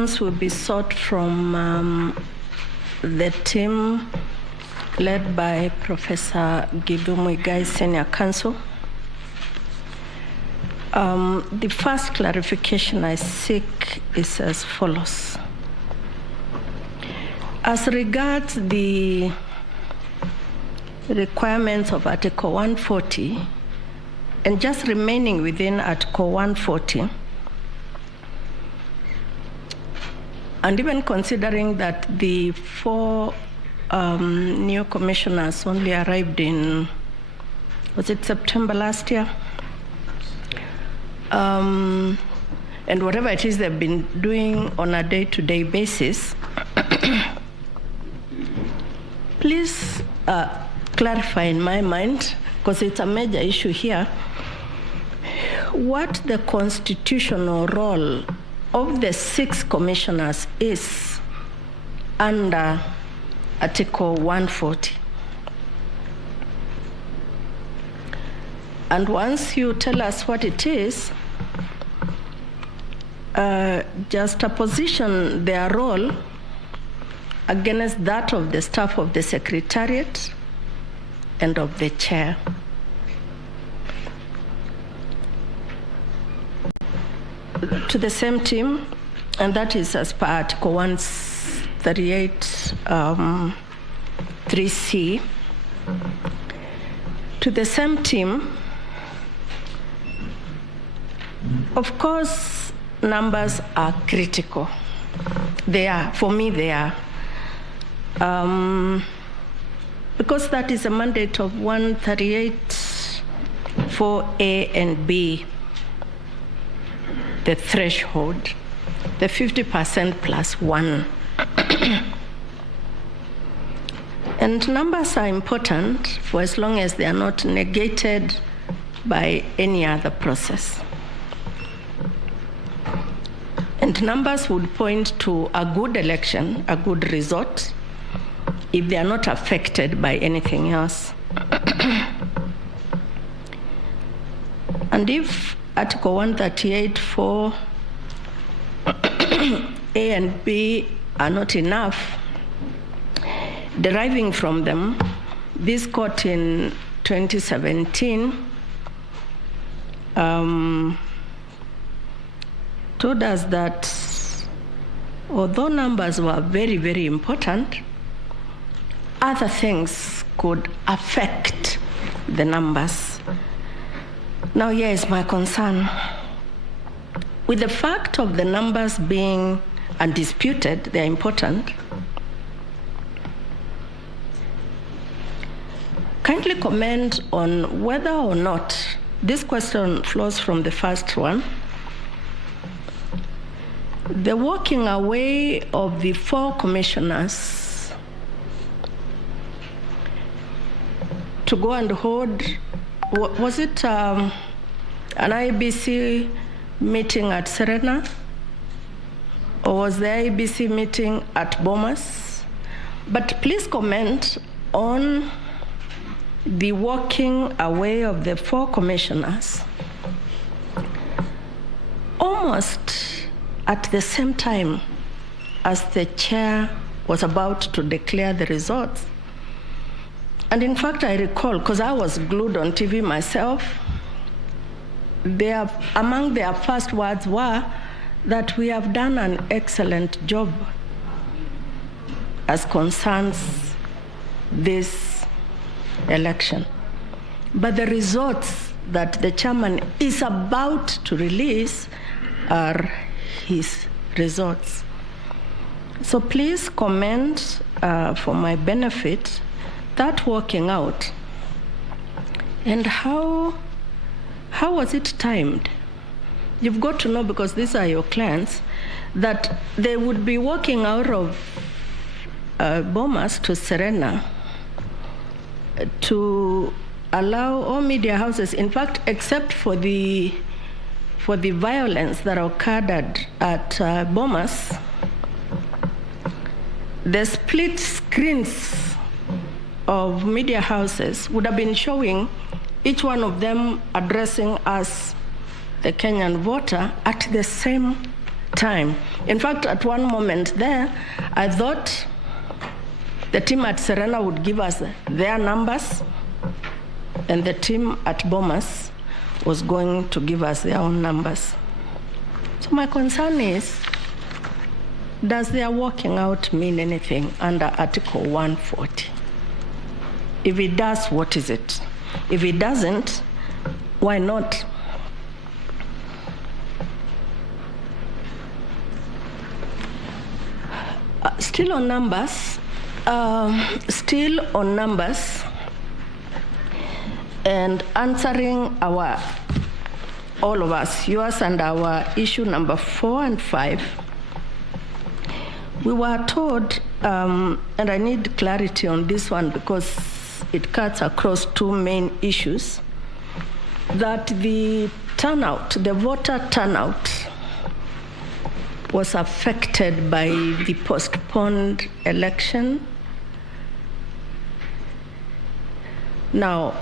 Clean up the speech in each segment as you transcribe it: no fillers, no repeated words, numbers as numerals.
clarifications will be sought from the team led by Professor Gibu Muigai, Senior Counsel. The first clarification I seek is as follows. As regards the requirements of Article 140, and just remaining within Article 140, and even considering that the 4 new commissioners only arrived in, was it September last year? And whatever it is they've been doing on a day-to-day basis, please clarify in my mind, because it's a major issue here, what the constitutional role of the 6 commissioners is under Article 140. And once you tell us what it is, just position their role against that of the staff of the Secretariat and of the chair. To the same team, and that is as per Article 138 3C, to the same team, of course, numbers are critical. They are, for me, they are. Because that is a mandate of 138 4A and B, the threshold, the 50% plus 1. And numbers are important for as long as they are not negated by any other process. And numbers would point to a good election, a good result, if they are not affected by anything else. And if Article 138 4 A and B are not enough, deriving from them, this court in 2017 told us that although numbers were very, very important, other things could affect the numbers. Now, here is my concern. With the fact of the numbers being undisputed, they're important, kindly comment on whether or not, this question flows from the first one, the walking away of the 4 commissioners to go and hold, was it an IBC meeting at Serena? Or was the IBC meeting at Bomas? But please comment on the walking away of the 4 commissioners almost at the same time as the chair was about to declare the results. And in fact, I recall, because I was glued on TV myself, among their first words were that we have done an excellent job as concerns this election. But the results that the chairman is about to release are his results. So please comment for my benefit that working out, and how was it timed? You've got to know, because these are your clients, that they would be walking out of Bomas to Serena to allow all media houses, in fact, except for the violence that occurred at Bomas, the split screens of media houses would have been showing each one of them addressing us, the Kenyan voter, at the same time. In fact, at one moment there, I thought the team at Serena would give us their numbers, and the team at Bomas was going to give us their own numbers. So my concern is, does their walking out mean anything under Article 140? If it does, what is it? If it doesn't, why not? Still on numbers, and answering all of us, yours and our issue number 4 and 5, we were told, and I need clarity on this one because it cuts across two main issues, that the voter turnout was affected by the postponed election. Now,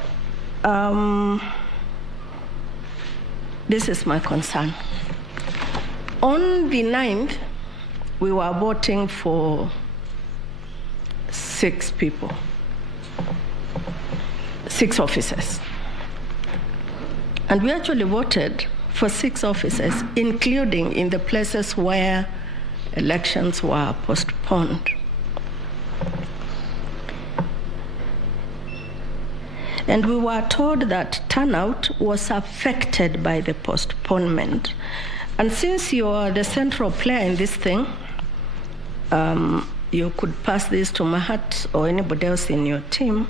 this is my concern. On the 9th, we were voting for 6 people, 6 officers. And we actually voted for 6 officers, including in the places where elections were postponed. And we were told that turnout was affected by the postponement. And since you are the central player in this thing, you could pass this to Mahat or anybody else in your team.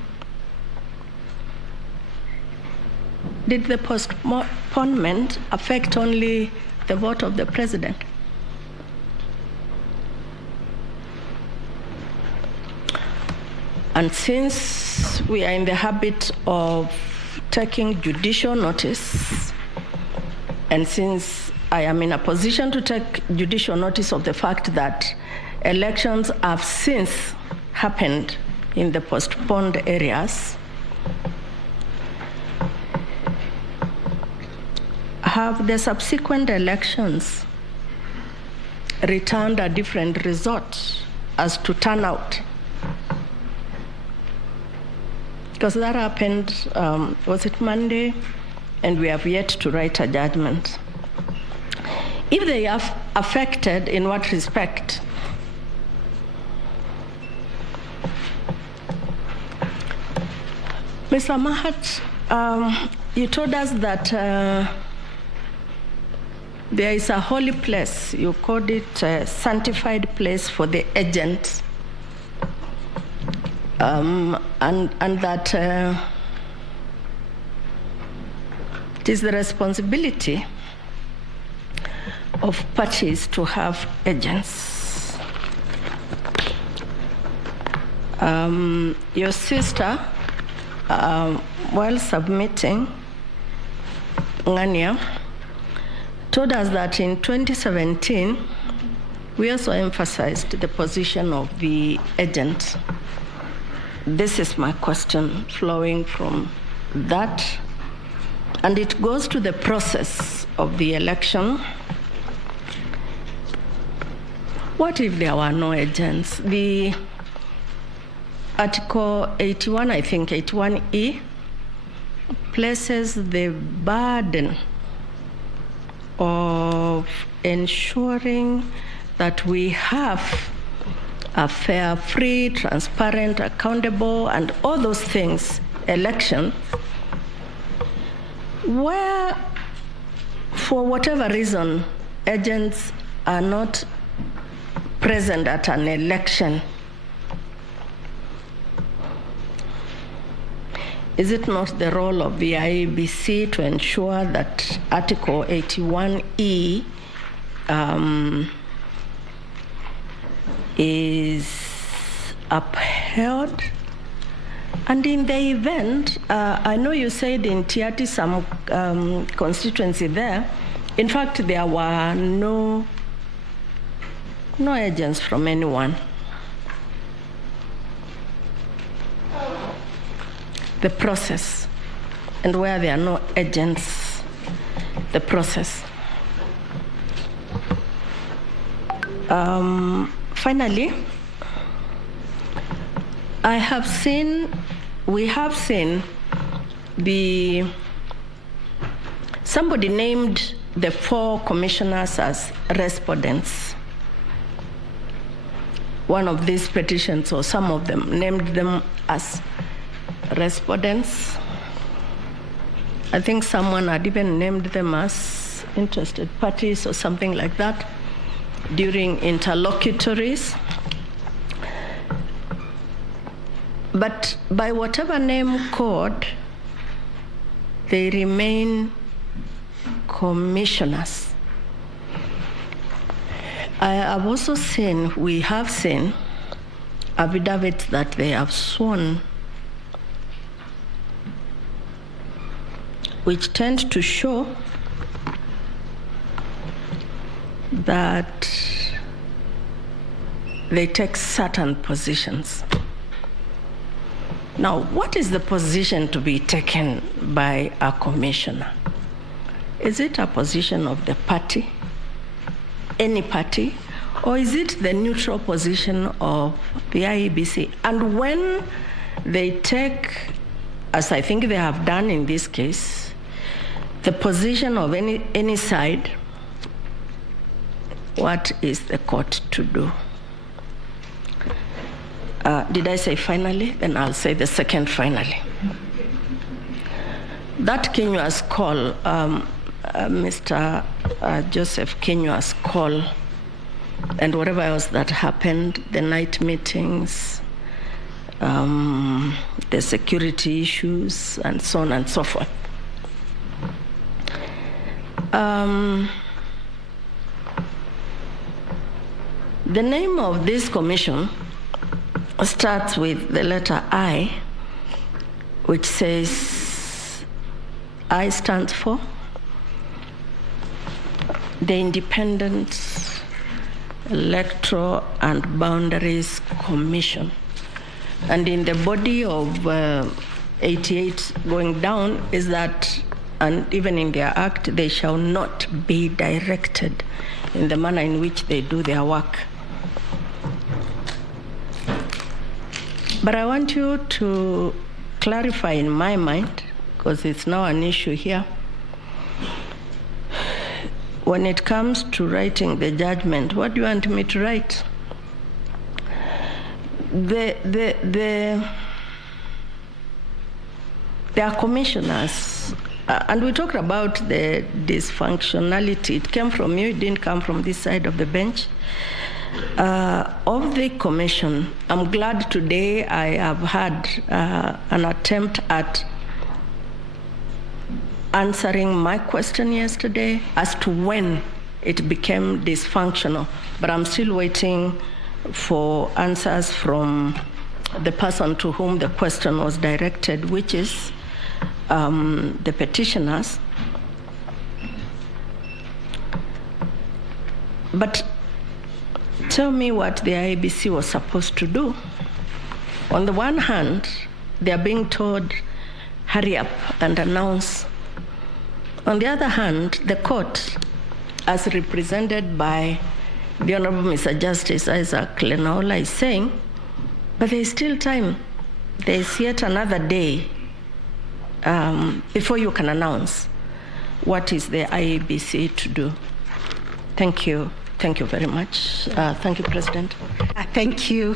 Did the postponement affect only the vote of the president? And since we are in the habit of taking judicial notice, and since I am in a position to take judicial notice of the fact that elections have since happened in the postponed areas, have the subsequent elections returned a different result as to turnout? Because that happened, was it Monday? And we have yet to write a judgment. If they are affected, in what respect? Mr. Mahat, you told us that there is a holy place, you called it a sanctified place for the agents, and that it is the responsibility of parties to have agents. Your sister, while submitting, Ngania, told us that in 2017, we also emphasized the position of the agent. This is my question flowing from that, and it goes to the process of the election. What if there were no agents? The Article 81, I think 81E, places the burden of ensuring that we have a fair, free, transparent, accountable, and all those things election, where, for whatever reason, agents are not present at an election. Is it not the role of the IEBC to ensure that Article 81E is upheld? And in the event, I know you said in Tiati, some constituency there, in fact, there were no agents from anyone. The process, and where there are no agents, the process. Finally, we have seen somebody named the 4 commissioners as respondents. One of these petitions, or some of them, named them as respondents. I think someone had even named them as interested parties or something like that during interlocutories. But by whatever name code, they remain commissioners. We have seen affidavits that they have sworn, which tend to show that they take certain positions. Now, what is the position to be taken by a commissioner? Is it a position of the party, any party, or is it the neutral position of the IEBC? And when they take, as I think they have done in this case, the position of any side, what is the court to do? Did I say finally? Then I'll say the second finally. That Kenywa's call, Mr. Joseph Kenywa's call, and whatever else that happened, the night meetings, the security issues, and so on and so forth. The name of this commission starts with the letter I, which says, I stands for the Independent Electoral and Boundaries Commission. And in the body of 88 going down is that, and even in their act, they shall not be directed in the manner in which they do their work. But I want you to clarify in my mind, because it's now an issue here, when it comes to writing the judgment, what do you want me to write? There are commissioners, and we talked about the dysfunctionality. It came from you, it didn't come from this side of the bench. Of the commission, I'm glad today I have had an attempt at answering my question yesterday as to when it became dysfunctional, but I'm still waiting for answers from the person to whom the question was directed, which is the petitioners. But tell me what the IEBC was supposed to do. On the one hand, they are being told, hurry up and announce. On the other hand, the court, as represented by the Honorable Mr. Justice Isaac Lenaola, is saying, but there is still time. There is yet another day before you can announce. What is the IEBC to do? Thank you. Thank you very much. Thank you, President. Thank you,